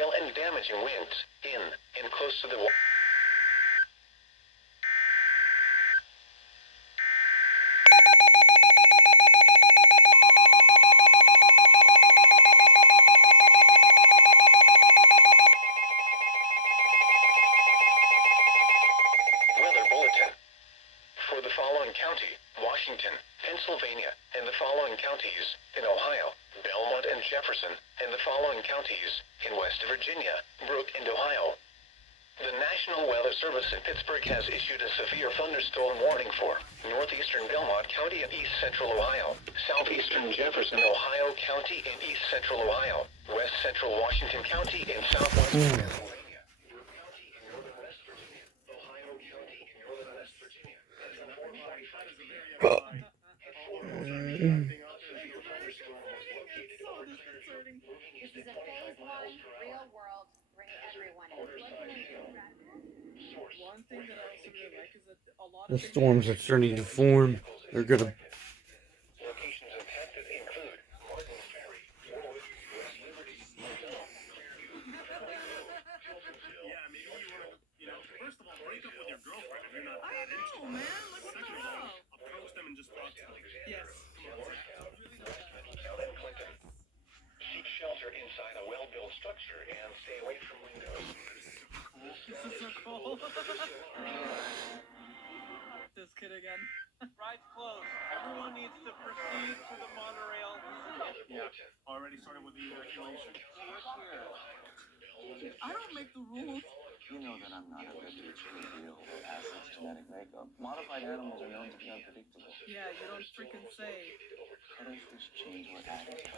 hail and damaging winds in and close to the weather bulletin. For the following county, Washington, Pennsylvania, and the following counties in Ohio, Belmont and Jefferson, and the following counties in West Virginia, Brooke and Ohio. The National Weather Service in Pittsburgh has issued a severe thunderstorm warning for northeastern Belmont County and east central Ohio, southeastern Jefferson, Ohio County and east central Ohio, west central Washington County and southwest Pennsylvania, Brooke County and northern West Virginia, Ohio County and northern West Virginia. At 4:45 p.m. and foremost are being severe thunderstorm was located over Clearfield, moving east at 25 miles per hour. Real world, bring everyone in. One thing that I also really like is that a lot The of storms are starting to form. They're gonna. Locations impacted include Martin Ferry, Warwick, West Liberty, Monroe, Clearview, Yeah, maybe you want to, first of all, break up with your girlfriend if you're not I that into know, it. man. Like, what the Second of all, hell? approach them and just talk to them. Yes. West Middletown, and Clinton. Seek shelter inside a well-built structure and stay away from windows. This is so cool. This kid again. Ride's closed. Everyone needs to proceed to the monorail. Yeah. Already started with the evacuation. I don't make the rules. You know that I'm not a regular deal with assets genetic makeup. Modified animals are known to be unpredictable. Yeah, you don't freaking say. Cuttlefish genes were added.